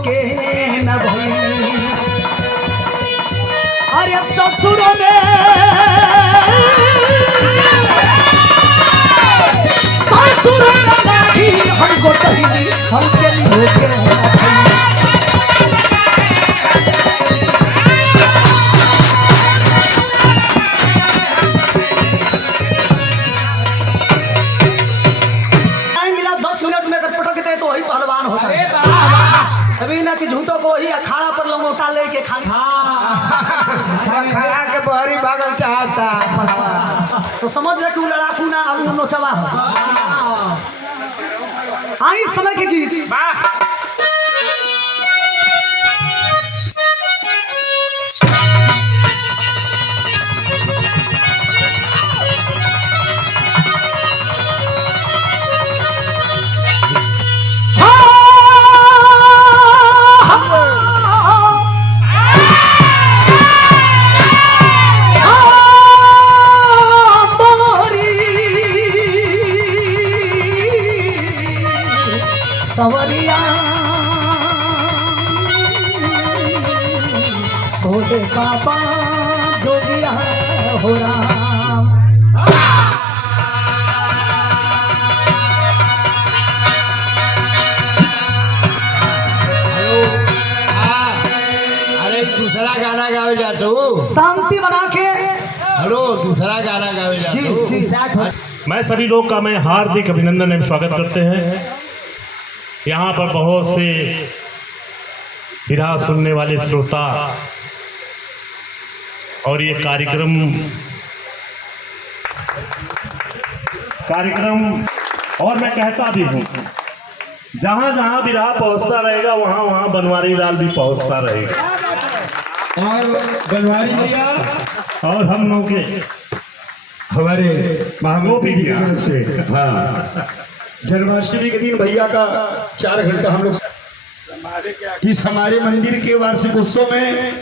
के न भई। अरे ससुर में ससुर नहीं हमको कहीं हमके लिए के न भई। पहलवान होता है अभी ना कि झूठों को ही अखाड़ा पर लंगोटा लेके खाना खड़ा के बहरी भागल चाहता तो समझ रहे कि वो लड़ाकू ना अब नोचवा आई समय के गीत सवरिया भोले बाबा जोगिया हो राम। अरे दूसरा गाना गावे जाते हो शांति बना के हेलो दूसरा गाना गावे जाते हो। मैं सभी लोग का मैं हार्दिक अभिनंदन एवं स्वागत करते हैं। यहाँ पर बहुत से विरहा सुनने वाले श्रोता और ये कार्यक्रम और मैं कहता भी हूँ जहाँ जहाँ विरहा पहुँचता रहेगा वहाँ वहाँ बनवारी लाल भी पहुँचता रहेगा। और बनवारी भैया और हम लोग के हमारे महागोपी की तरफ से हाँ जन्माष्टमी के दिन भैया का 4 घंटा हम लोग इस हमारे मंदिर के वार्षिक उत्सव में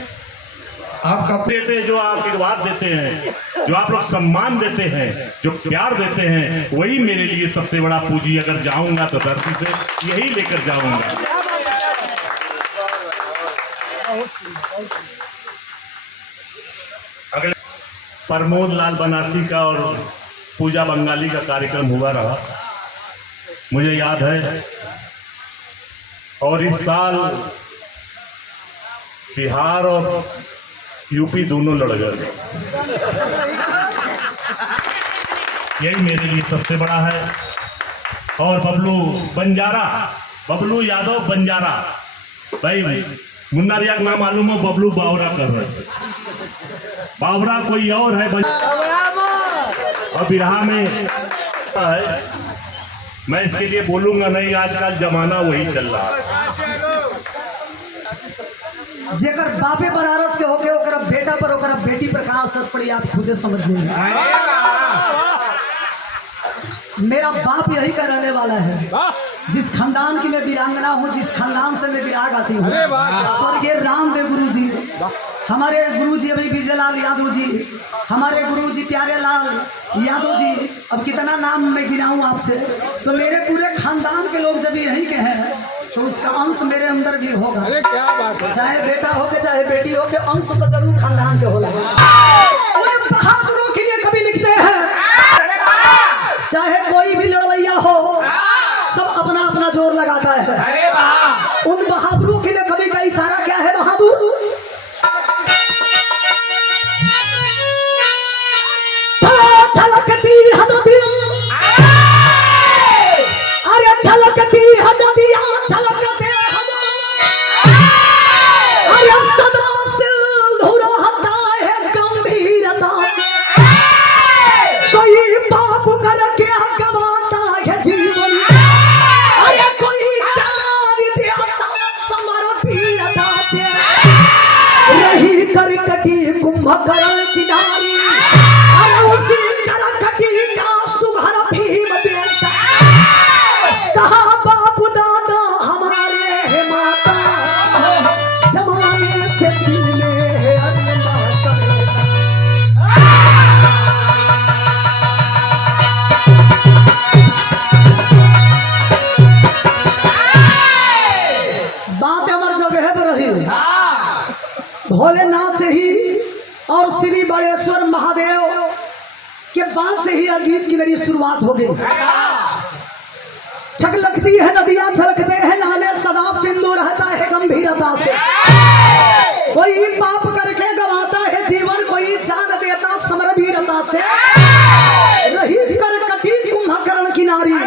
आपका देते जो आशीर्वाद देते हैं, जो आप लोग सम्मान देते हैं, जो प्यार देते हैं, वही मेरे लिए सबसे बड़ा पूंजी। अगर जाऊंगा तो धरती से यही लेकर जाऊंगा। अगले प्रमोद लाल बनारसी का और पूजा बंगाली का कार्यक्रम हुआ रहा, मुझे याद है। और इस साल बिहार और यूपी दोनों लड़ गए। यही मेरे लिए सबसे बड़ा है। और बबलू यादव बंजारा भाई, मुन्ना रिया का नाम मालूम हो, बबलू बावरा कर रहे हैं। बावरा कोई और है और बिरहा में है। मैं इसके लिए बोलूंगा नहीं, आजकल जमाना वही चल रहा है। जेकर बापे बनारस के होके ओकरा बेटा पर ओकरा बेटी पर कहाँ असर पड़ी आप खुदे समझ लीजिए। मेरा बाप यही का रहने वाला है। जिस खानदान की मैं वीरांगना हूँ, जिस खानदान से मैं विराग आती हूँ, स्वर्गीय रामदेव गुरु जी, हमारे गुरु जी अभी विजयलाल यादव जी, हमारे गुरु जी प्यारे लाल यादव जी, अब कितना नाम मैं गिनाऊं आपसे। तो मेरे पूरे खानदान के लोग जब यही के हैं तो उसका अंश मेरे अंदर भी होगा। अरे क्या बात है, चाहे बेटा हो के चाहे बेटी हो के, अंश तो जरूर खानदान के होला। बहादुरों के लिए कभी लिखते हैं, चाहे कोई भी लड़वैया हो, सब अपना अपना जोर लगाता है। उन बहादुरों के लिए कभी का इशारा क्या है? बहादुर छलकती हददिया, अरे छलकती हददिया, छलकते अरे सदा सिंदूर हटा है गंभीरता, कोई पाप कर क्या गवाता है जीवन, अरे कोई चार देता समर्पितता से, रही करकटी कुंभकर्ण किनारी, अरे उसी करकटी का सुघर भीम बेटा, कहा बापू दादा हमारे माता, जमाने से छीने बात हमारा जगह पर रही भोलेनाथ से ही और श्री बड़ेश्वर महादेव के बाद से ही गीत की मेरी शुरुआत हो गई। छलकती है नदियां छलकते हैं नाले सदा सिंधु रहता है गंभीरता से। कोई पाप करके गवाता है जीवन, कोई जान देता समर वीरता से। रही करकटी कुंभकर्ण की नारी,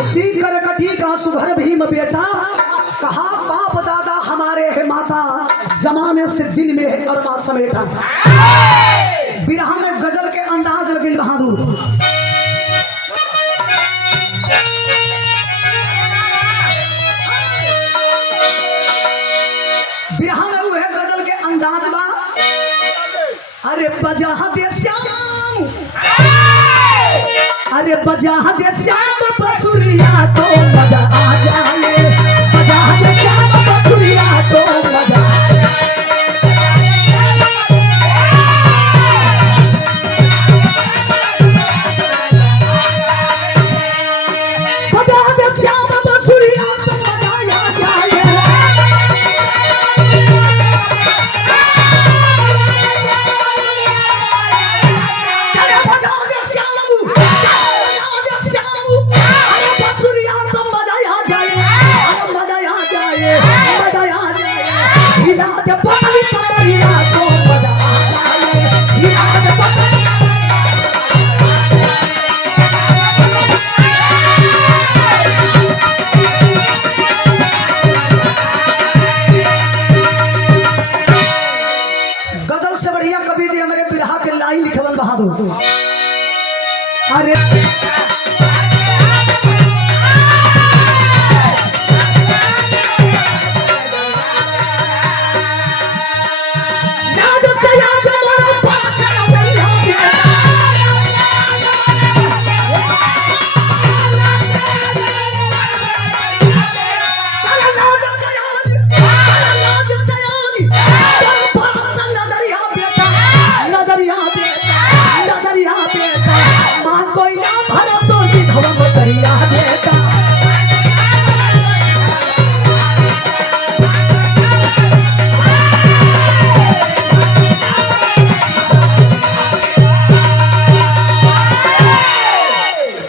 उसी करकटी का सुघर भीम बेटा। कहा बाप दादा हमारे है माता, जमाने से दिन में है कर्मा समेटा। बिरहा में गजल के अंदाज लगिल बहादुर। बिरहा में वो है गजल के अंदाज बा। अरे बजा दे श्याम, अरे बजा दे श्याम बसुरिया तो मजा आ जाए। बजा दे श्याम बसुरिया तो मजा आ जाए। बजा दे श्याम बसुरिया तो मजा आ जाए। गजल से बढ़िया कवि जी हमारे बिरहा के लाइन लिखवन बहादुर। अरे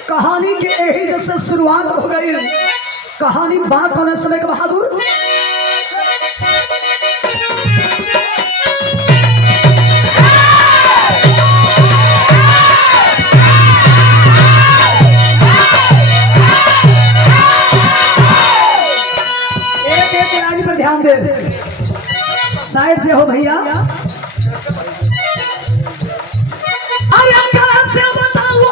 कहानी के यही जैसे शुरुआत हो गई। कहानी बात होने समय के बहादुर एक लाइन पर ध्यान दे, साइड से हो भैया। अरे कैसे बताऊं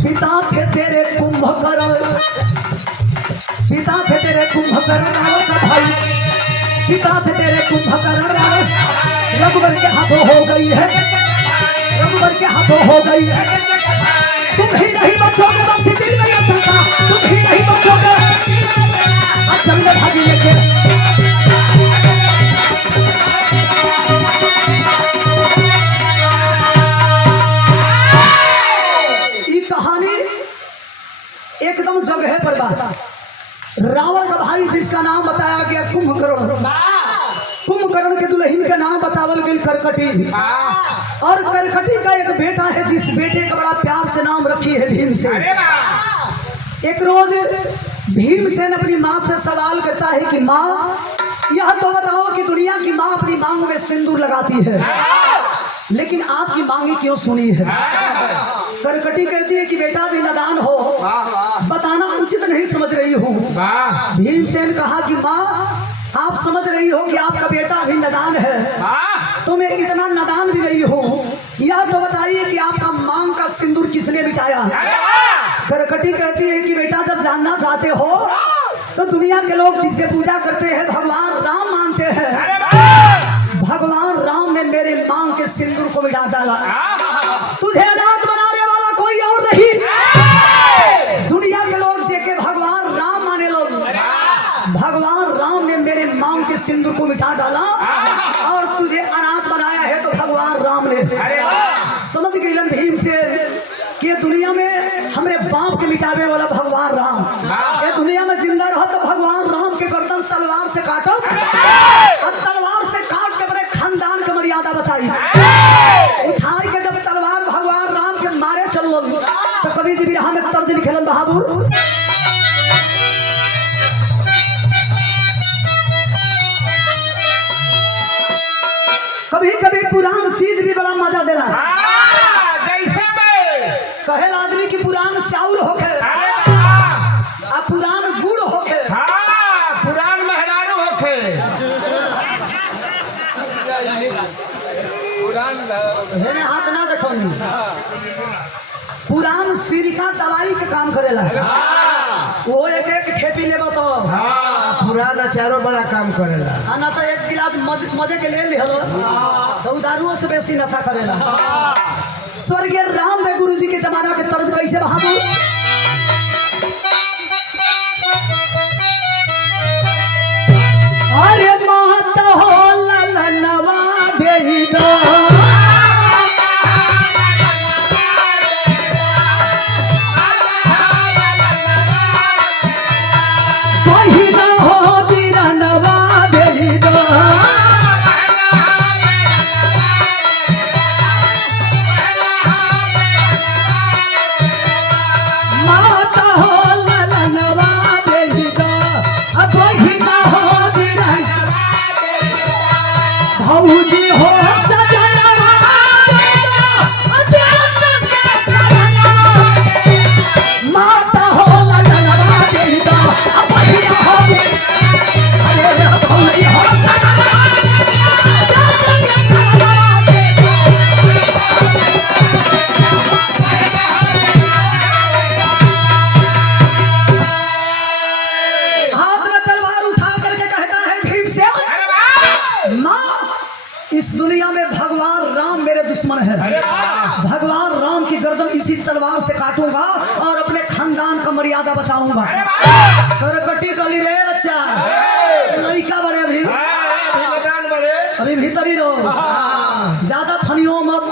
पिता थे तेरे कुंभकर्ण, पिता थे तेरे कुंभकर्ण रावण का भाई, पिता थे तेरे कुंभकर्ण रावण। रघुवर के हाथों हो गई है, रघुवर के हाथों हो गई है। तुम ही नहीं बचोगे, बस्ती दिल में ये शंका, तुम ही नहीं बचोगे। अचल में भागी लेके एकदम जगह पर बात। रावण का भाई जिसका नाम बताया गया कुंभकर्ण, कुंभकर्ण के दुल्हन का नाम बतावल गई करकटी। और करकटी का एक बेटा है जिस बेटे का बड़ा प्यार से नाम रखी है भीमसेन। एक रोज भीमसेन अपनी माँ से सवाल करता है कि माँ यह तो बताओ कि दुनिया की माँ अपनी मांग में सिंदूर लगाती है, लेकिन आपकी मांगी क्यों सुनी है? करकटी कहती है कि बेटा भी नादान हो, बताना उचित नहीं समझ रही हूँ। भीमसेन कहा कि माँ आप समझ रही हो कि आपका बेटा भी नादान है, तो मैं इतना नादान भी नहीं हूँ। यह तो बताइए कि आपका मांग का सिंदूर किसने मिटाया? करकटी कहती है कि बेटा जब जानना चाहते हो तो दुनिया के लोग जिसे पूजा करते हैं भगवान राम मानते हैं। भगवान राम ने मेरे मांग के को मिटा डाला। तुझे अनाथ बनाने वाला कोई और नहीं, दुनिया के लोग जेके भगवान राम माने लोग, भगवान राम ने मेरे मांग के सिंदूर को मिटा डाला और तुझे अनाथ बनाया है तो भगवान राम ने। समझ गई भीम से कि दुनिया में हमरे बाप के मिटावे वाला भगवान राम, ये दुनिया में जिंदा रहा तो भगवान राम के गर्दन तलवार से काटो और तलवार से काट के अपने खानदान की मर्यादा बचाई। उठा के जब तलवार भगवान राम के मारे चल तो कवि जी बिरहा में तर्ज लिखेलन बहादुर। कभी कभी पुरान चीज भी बड़ा मजा देला। कहेल आदमी की पुरान चाउर होखे आ पुरान गुड़ होखे, पुरान मेहरारू होखे, हेने हाथ ना देखौनी। पुरान सिरिका दवाई के काम करेला, वो एक एक ठेपी लेबो तो पुराना चारों बड़ा काम करेला। आना तो एक गिलास मजे के ले लिहलो तो दारुओं से बेसी नशा करेला। स्वर्गीय रामदेव गुरु जी के जमाना के तर्ज कैसे बहादुर। अरे महत हो ललनवा देहि दो, कोई न हो बीरनवा देहि दो, माता हो ललनवा देहि दो, कोई न हो बीरनवा भौजी हो सजनवा माता हो ललनवा देहि दो, भैया हो अरे भौजी हो हाथ में तलवार उठा करके कहता है भीम से, माँ इस दुनिया में भगवान राम मेरे दुश्मन है, भगवान राम की गर्दन इसी तलवार से काटूंगा और अपने खानदान का मर्यादा बचाऊंगा। करकटी गली रे बच्चा, लड़का बड़े अभी भीतर ही रहो, ज्यादा फनियो मत,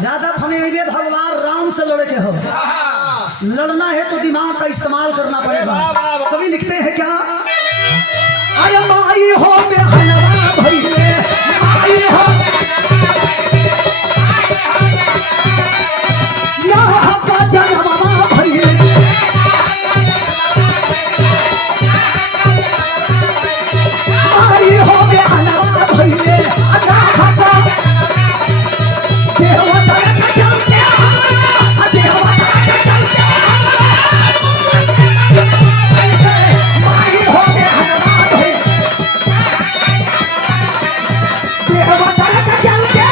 ज्यादा फनी भगवान राम से लड़े के हो। लड़ना है तो दिमाग का इस्तेमाल करना पड़ेगा। कभी लिखते हैं क्या, अरे माई हो बेहनवा भइले, माई हो यहाँ का जनमवा भइले, माई हो बेहनवा भइले, अनाथ का देवता के चलते, देवता के चलते माई हो बेहनवा भइले, देवता के चलते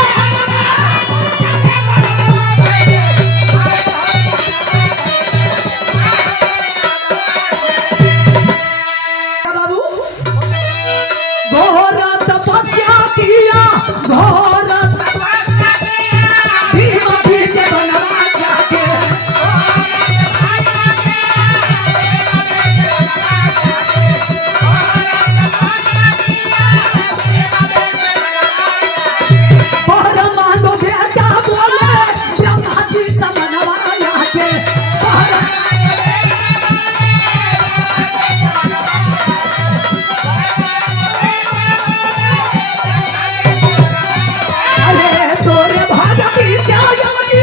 बाबू घोर तपस्या किया, घोर तपस्या किया, भीम बीजे बनवा जाके, परमाणु बेटा बोले ब्रह्मा जी से बनवा जाके, अरे तोरे भाग की क्या जमनी,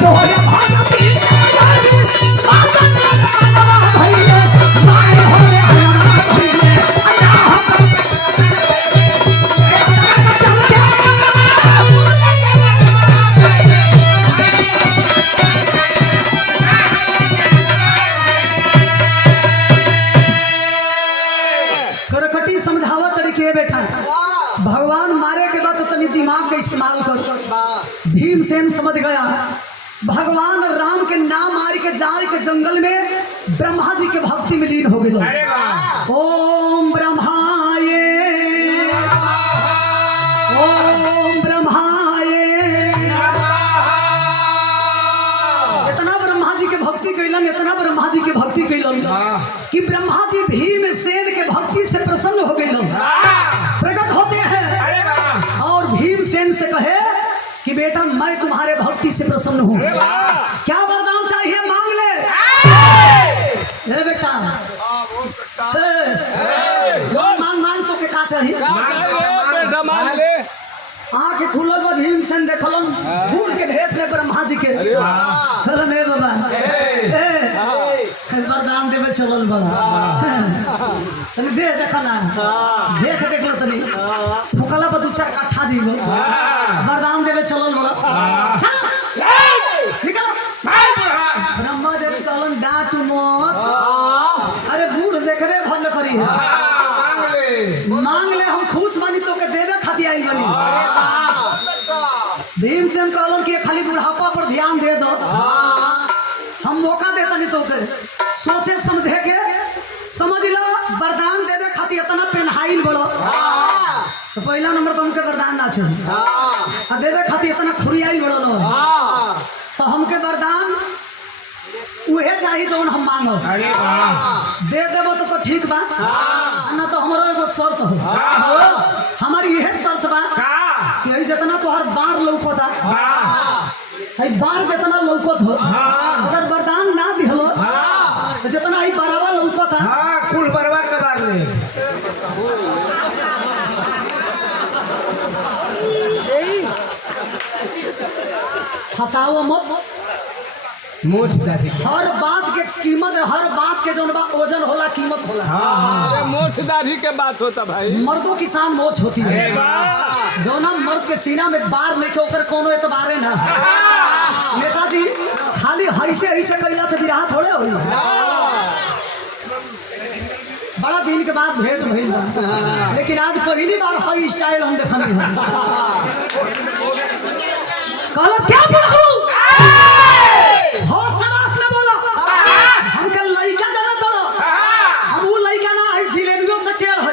तोरे भाग की क्या जमनी, माता बनवा भइले, माय हो रे बनवा भइले, अल्लाह चल के करकटी समझावा तरीके बेटा, भगवान मारे के बाद तनी दिमाग का इस्तेमाल कर। भीमसेन समझ गया भगवान राम के नाम मार के जाल के जंगल में ब्रह्मा जी के भक्ति में लीन हो गए। ओम ब्रह्माये, ओम ब्रह्माये, कि ब्रह्मा जी भीमसेन के भक्ति से प्रसन्न हो गए लोग प्रकट होते हैं और भीमसेन से कहे कि बेटा मैं तुम्हारे भक्ति से प्रसन्न हूँ, क्या वरदान चाहिए मांग ले। ए बेटा मांग मांग तो के का चाहिए, आँख खुलल बा भीमसेन देखलन बूढ़ के भेष में ब्रह्मा जी के नहीं बाबा वरदान देवे चलल बड़ा तनी दे देखना देख लो तनी फुकला पर 2-4 कट्ठा जीव वरदान देवे चलल बड़ा निकल ब्रह्मा जी कहलन डांट मत, अरे बूढ़ देखबे भल करी मांग ले हम खुश बनी तो के देवे खातिर आई बनी। भीमसेन कहलन कि खाली बुढ़ापा पर ध्यान दे दो, हम मौका देता नहीं तो के सोचे समझे के समझ लो वरदान देवे खातिर इतना पेनहाइल बोलो तो पहला नंबर तो हमके वरदान ना चाहिए, देवे खातिर इतना खुरियाई बोलो लो तो हमके वरदान उहे चाहिए जो हम मांगो दे देबो तो ठीक बा, ना तो हमारा एगो शर्त हो, हमारी यह शर्त बा कि जितना तोहर बार लौकता बार जितना लौकत हो अगर वरदान ना दिहलो तो जितना ही बराबर लौकता कुल बरवा के बार ले फसाओ मत, मोच दादी हर बात के कीमत हर बात के जो वजन होला कीमत होला। मोछ दाढ़ी के बात होता भाई, मर्दों की शान मोच होती है, जो ना मर्द के सीना में बार लेके ओकर कोनो एतबारे ना नेताजी खाली ऐसे ऐसे कैला से बिरहा थोड़े होई। बड़ा दिन के बाद भेंट भइल बा, लेकिन आज पहली बार हई स्टाइल हम देखनी है। कहलत क्या बोलू हो समास में बोलो हमके लइका जला दो, हम वो लइका ना है जिलेबियों से टेढ़ है,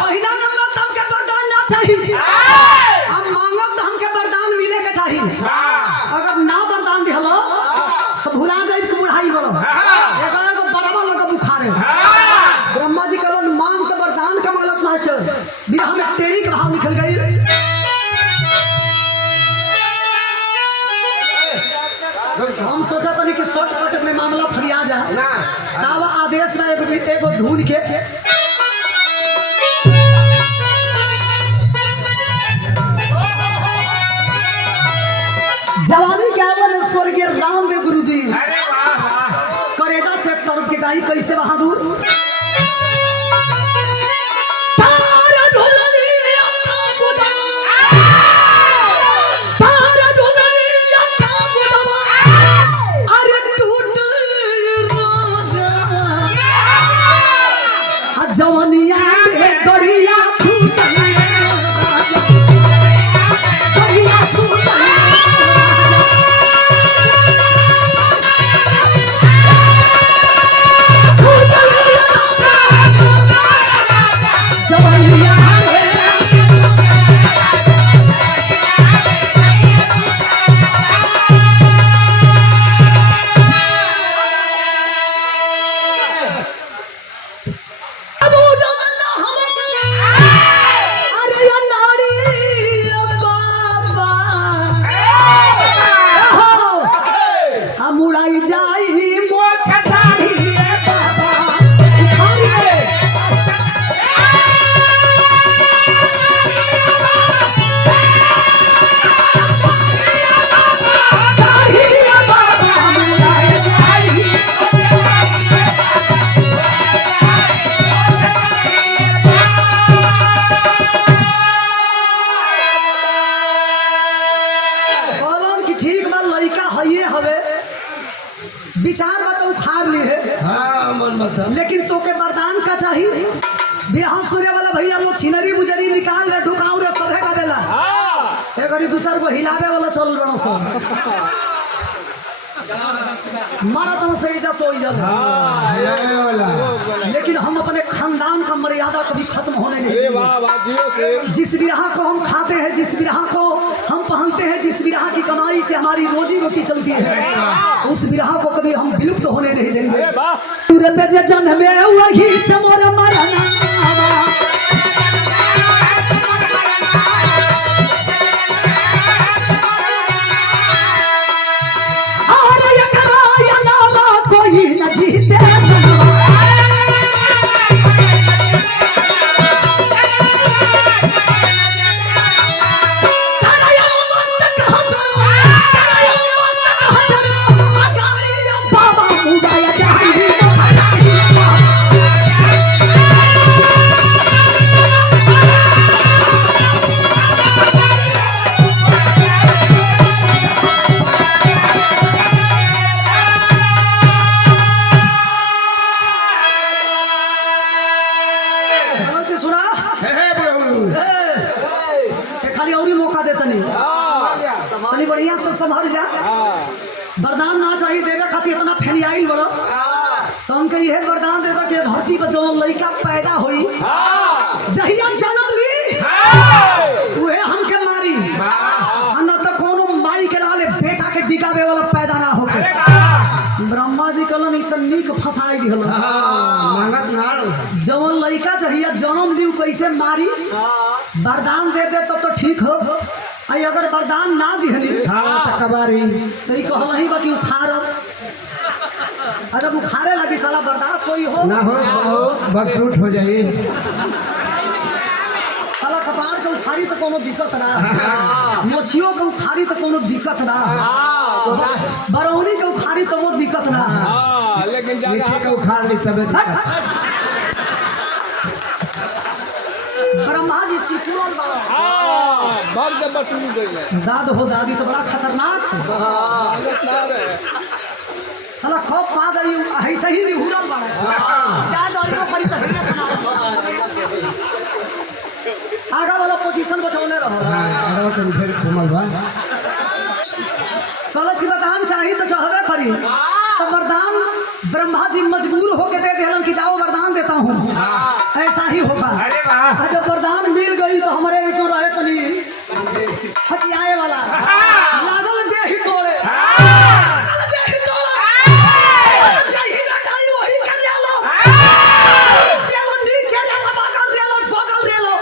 पहिला नंबर तो हमके वरदान ना चाहिए, हम मांगब तो हमके वरदान मिले के चाहिए, अगर ना वरदान दिहलो तो भुला जाए कि बुढ़ाई बोलो एकरा को बराबर लगा बुखारे। ब्रह्मा जी कहलन मांग के वरदान का मालस मास्टर बिरहा में तेरी के भाव निकल गई। हम सोचा था कि शॉर्टकट में मामला फरिया जाए, तब आदेश में एगो धुन के जवानी के आवन स्वर्गीय रामदेव गुरु जी करेजा से तर्ज के गाई कैसे बहादुर जवनिया गड़िया विचार बताओ खार ली है हाँ मन बता लेकिन तो के वरदान का चाहिए बिहान सूर्य वाला भैया वो छिनरी बुजरी निकाल ले ढुकाऊ रे सधे का देला एक बारी 2-4 को हिलावे वाला चल रहा सब मारा तो सही जा सोई जा लेकिन हम अपने खानदान का मर्यादा कभी खत्म होने नहीं देंगे। जिस बिरहा को हम खाते हैं जिस बिरहा को हम पहनते हैं जिस बिरहा की कमाई से हमारी रोजी रोटी चलती है, उस बिरहा को कभी हम विलुप्त होने नहीं देंगे। अरे वाह सूरत जे जन्मे वही से मोर मरना और एकरा अलावा कोई न जीते सुना खाली और ही मौका देता नहीं तनी बढ़िया से संभर जा वरदान ना चाहिए देगा खातिर इतना फैलियाई बड़ो तो हमके यह वरदान देता कि धरती पर जो लड़का पैदा हुई जहिया जन्म ली उहे हमके मारी न तो कोनो माई के लाले बेटा के डिगावे वाला पैदा ना हो ब्रह्मा जी कहलन इतनीक फसाई दिहल मांगत ना जवन लड़का जहिया जन्म ली कैसे मारी वरदान दे दे तो ठीक हो आई अगर वरदान ना दिहली कबारी तो ई कहल ही बाकी उखाड़ अगर उखाड़े लगी साला बर्दाश्त होई हो ना हो बकरूट हो जाए साला कपार के उखाड़ी तो कोनो दिक्कत ना मोछियों के उखाड़ी तो कोनो दिक्कत ना बरौनी के उखाड़ी तो वो दिक्कत ना लेकिन नीचे का उखाड़ ली सब ब्रह्मा जी सिकुड़ल बहुत बतून गई दाद हो दादी तो बड़ा खतरनाक साला खौफ पा गई ऐसे ही नहीं हुरल बड़ा दाद और को परी तो हिने सुना आगा वाला पोजीशन बचौले रहो अरे तो फिर घुमल बा कॉलेज की वरदान चाहिए तो चाहवे करी तो वरदान ब्रह्मा जी मजबूर होके दे देलन कि जाओ वरदान देता हूँ ऐसा ही होगा। अरे वाह जब वरदान मिल गई तो हमारे ऐसा रहे तो नहीं हथियाए वाला लागल दे ही तोड़े लागल दे ही तोड़े जही ना काई वही कर लो ले लो नीचे ले लो बगल ले लो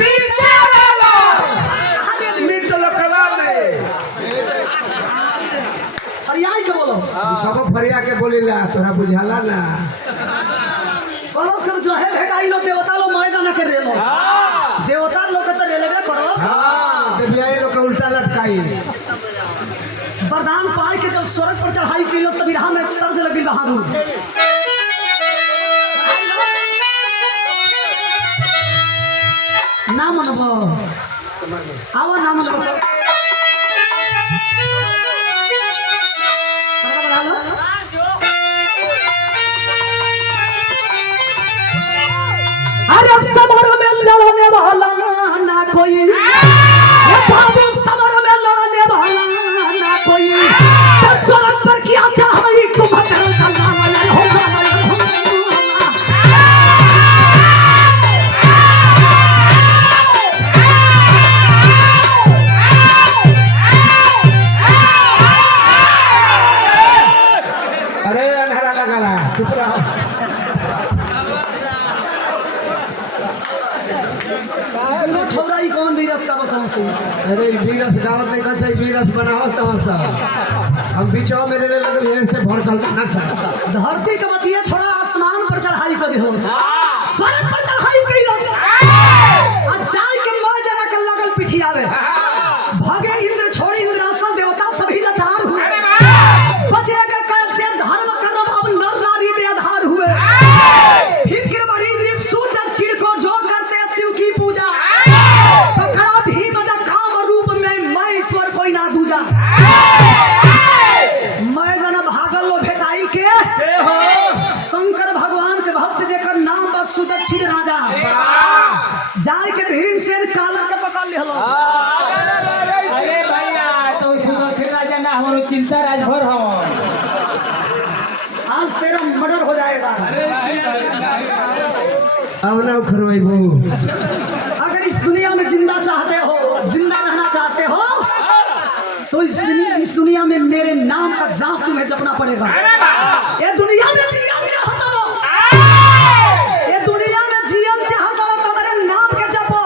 पीछे ले लो अरे मिट लो कला ले हरियाई के बोलो कब फरिया के बोलीला तोरा बुझाला ना कलश कर जो है भेटाई लो देवता लो माय जाना के रे लो देवता लोग तो ले लेबे करो जब आई लोग उल्टा लटकाई वरदान पाए के जब स्वर्ग पर चढ़ाई कइलो तब राह में तर्ज लगी बहादुर ना मनबो आओ ना मनबो अरे समर में लड़ने वाला ना कोई ये बाबू समर में लड़ने वाला ना कोई स्वर्ग पर किया चाहे तुम करना वाला होगा अरे अंधारा लगा चुप रहो ठोराई कौन वीरस का बताऊं सही अरे वीरस गावत नहीं कर वीरस बनावत तमाशा हम बीचों में रहने लगल यहीं से भर कर ना सर धरती के बतिया छोड़ा आसमान पर चढ़ाई कर दिहो स्वर्ग पर चढ़ाई कइलो आ जाय के मर जरा के लगल पिठियावे भागे इंद्र छोड़ी इंद्रासन देवता सभी लाचार हुए बचेगा कैसे धर्म कर्म अब नर नारी में आधार हुए फिक्र बड़ी रिपसु दक्षिण को जो करते शिव की पूजा पकड़ा भीम जब काम रूप में मैं ईश्वर कोई ना दूजा मैं जना भागल लो भेटाई के शंकर भगवान के भक्त जेकर नाम बस सुदक्षिण राजा जाय के भीमसेन काला के पकड़ ले हलो अरे भैया तो सुदक्षिण राजा ना हमारो चिंता राजभर हम आज तेरा मर्डर हो जाएगा अब ना खरवाई बहु अगर इस दुनिया में जिंदा चाहते हो जिंदा रहना चाहते दुनिया में मेरे नाम का जाप तुम्हें जपना पड़ेगा। ये दुनिया में जियल चाहता हो, ये दुनिया में जियल चाहता हो तो मेरे नाम के जपो।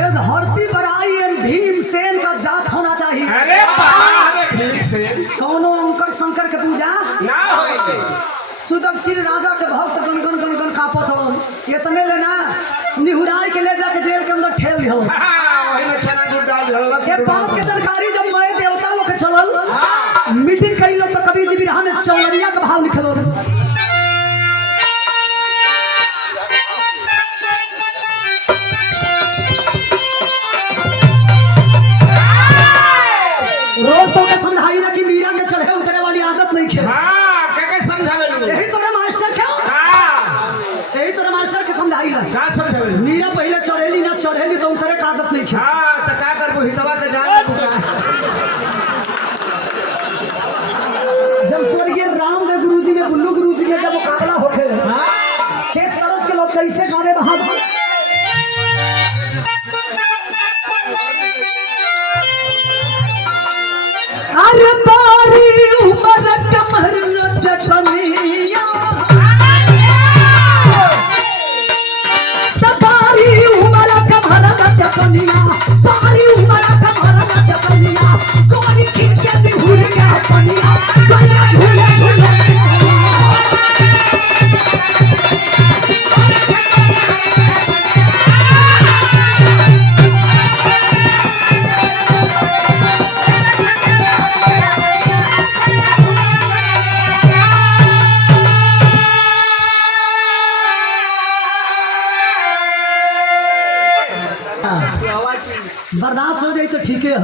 ये धरती पर आई भीमसेन का जाप होना चाहिए। कौनो अंकर शंकर के पूजा ना होए। सुदक्षिण राजा के भक्त गन गन गन गन कापत हो, इतने लेना निहुराई के ले जाके जेल के अंदर ठेल दियो। वही में चना गुड़ डाल दिया। ये बात के जानकारी जब मैं देवता लोग के चलल मीटिंग कई लोग तो कभी जी बिरहा में चौरिया का भाव निकलो। रोज तो के समझाई ना कि मीरा के चढ़े उतरे वाली आदत नहीं खे। हां के समझावे लो। यही तोरे मास्टर क्यों? यही तोरे मास्टर के समझाई ला। का समझावे? मीरा पहले चढ़ेली ना चढ़ेली तो उतरे का आदत नहीं खे। हां त का करबो हितवा के जान बुका। जब स्वर्गीय रामदेव गुरुजी में बुल्लू गुरुजी में जब मुकाबला होखे के तरस के लोग कैसे गावे वहां अरे बारी उमर कमर चटनिया बारी उमर कमर चटनिया बारी उमर कमर चटनिया कोरी खिंचे दी हुर के पनिया गया झूले झूले बर्दाश्त हो जाए तो ठीक है।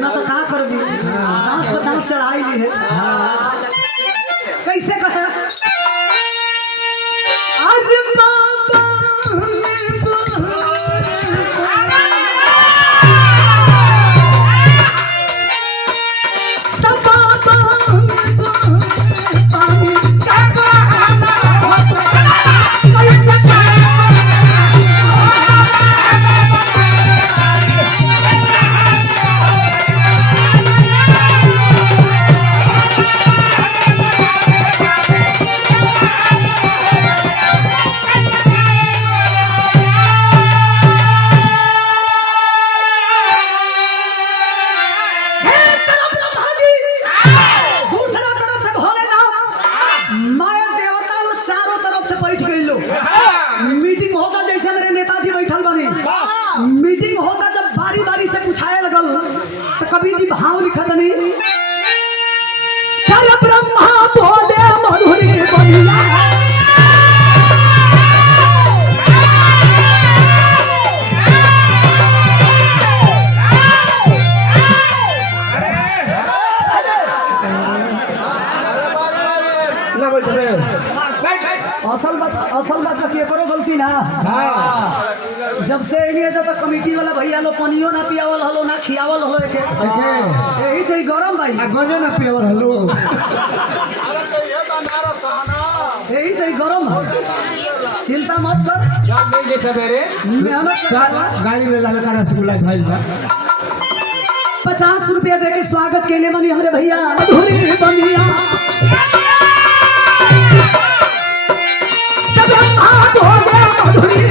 ना तो कहाँ कर दी दांत पर दांत चढ़ाई ली है। कैसे कहे अरे बाबा मीटिंग होता जैसे मेरे नेताजी बैठल बने मीटिंग होता जब बारी बारी से पूछाए लगल तो कभी जी भाव लिखत नहीं कर ब्रह्मा बोले मधुरी बनिया असल बात तो करो गलती ना। जब से एलिए जब तक कमेटी वाला भैया लोग पानियो ना पियावल हलो ना खियावल हलो के यही से गरम भाई गंजो ना पियावल हलो यही से गरम चिंता मत कर जान नहीं जे सवेरे मेहनत कर गाड़ी में लाल का रसगुल्ला खाइल बा 50 रुपया दे के स्वागत के लिए बनी हमारे भैया मधुरी बनिया ब्रह्मा बोले मधुरी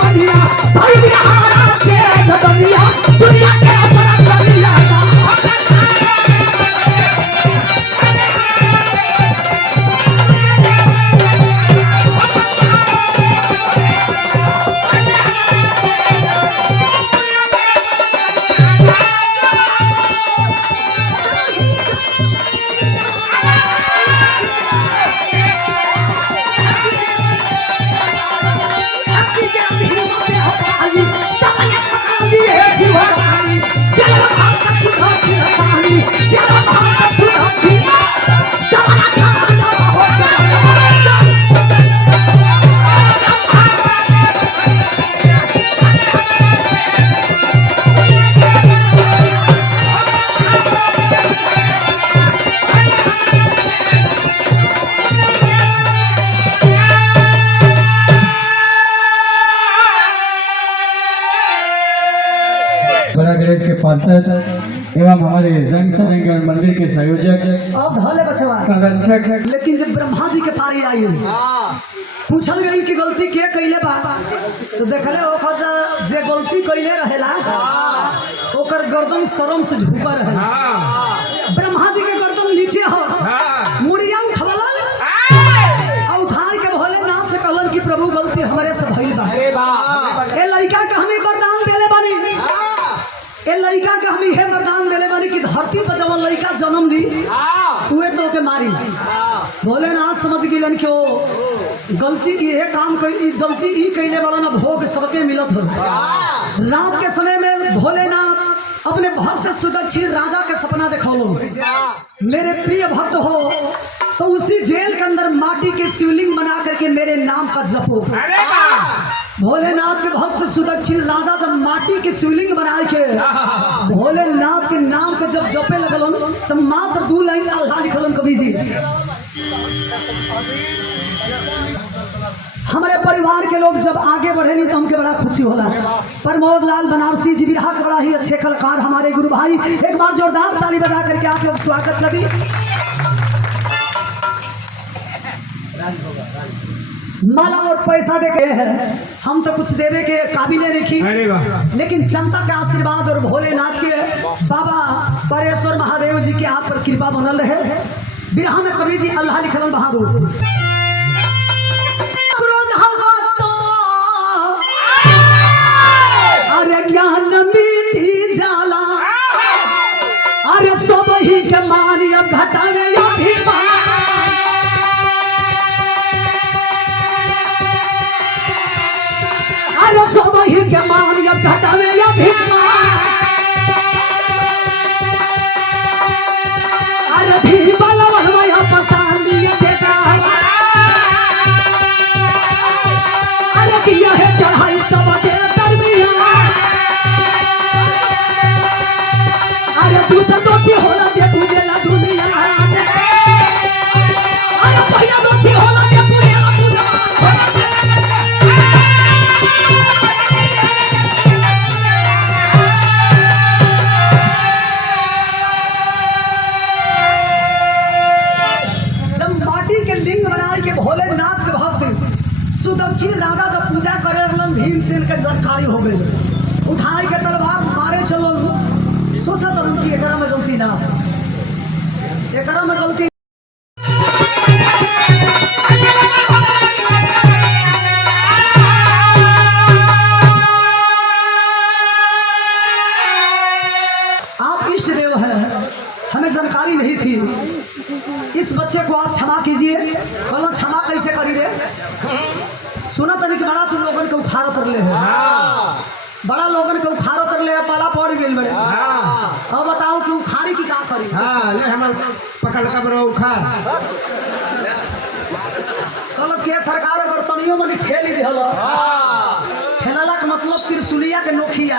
बनिया भाई बिहार के दुनिया दुनिया के दुनिया कॉलेज के पार्षद एवं हमारे रंग बिरंगे मंदिर के संयोजक अब धले बचवा संरक्षक। लेकिन जब ब्रह्मा जी के पारी आई पूछल गई कि गलती के कैले बा तो देखले ओकर जे गलती कैले रहेला ओकर गर्दन शर्म से झुका रहेला। ब्रह्मा जी के गर्दन नीचे हो मुड़िया उठवला और उठा के भोलेनाथ से कहलन कि प्रभु गलती हमरे से भइल बा। ए लइका के हमें वरदान देले बानी, ए लइका के हम इहे वरदान देले बानी कि धरती पर जब लइका जन्म ली उहे तो के मारी। भोलेनाथ समझ गेलन कि ओ गलती इहे काम कैली, गलती ई कैले बड़ा ना भोग सबके मिलत हो। रात के समय में भोलेनाथ अपने भक्त सुदक्षिण राजा के सपना देखौलो, मेरे प्रिय भक्त हो तो उसी जेल के अंदर माटी के शिवलिंग बना करके मेरे नाम का जपो। भोलेनाथ के भक्त सुदक्षिण राजा जब माटी के शिवलिंग बना के भोलेनाथ के नाम के जब जपे लगलन तब मात्र 2 लाइन अल्लाह लिखलन कवि जी। हमारे परिवार के लोग जब आगे बढ़े नहीं तो हमके बड़ा खुशी होला। प्रमोद लाल बनारसी जी बिरहा के बड़ा ही अच्छे कलाकार हमारे गुरु भाई, एक बार जोरदार ताली बजा करके आप लोग स्वागत लगी। माला और पैसा दे के है हम तो कुछ देवे के काबिल नहीं, लेकिन जनता के आशीर्वाद और भोलेनाथ के बाबा परेश्वर महादेव जी के आप पर कृपा बनल रहे। बिरहा में कवि जी अल्लाह लिखलन बहादुर अरे ज्ञान मीठी जाला अरे सब ही के मानी अब घटावे अभिमान अरे सब ही के मानी अब घटावे अभिमान अरे भी बलवा पता नहीं बेटा अरे किया है चढ़ाई सब दे अरे तू तो दोषी होला जे तुझे ला दुनिया अरे भैया दोषी होला जे तुझे ला दुनिया जब माटी के लिंग बनाए के भोलेनाथ के भक्त सुदक्षिण राजा जब पूजा करे लगलन भीमसेन के जानकारी हो गई, उठाए के तलवार मारे चलन सोचा तो कि एकरा में गलती ना, एकरा में गलती आप इष्ट देव हैं, हमें जानकारी नहीं थी। इस बच्चे को आप क्षमा कीजिए। बोलो क्षमा कैसे करी रे? सुना तो नहीं कि बड़ा तुम लोगों को उखाड़ कर ले है, बड़ा लोगन के उखाड़ कर ले पाला पड़ गई बड़े। अब बताओ कि उखाड़ी की क्या करी? हाँ ले हमार पकड़ का बरो उखाड़ कलस के सरकार अगर तनियो मनी ठेली दिहल ठेलाला के मतलब त्रिशुलिया के नोखिया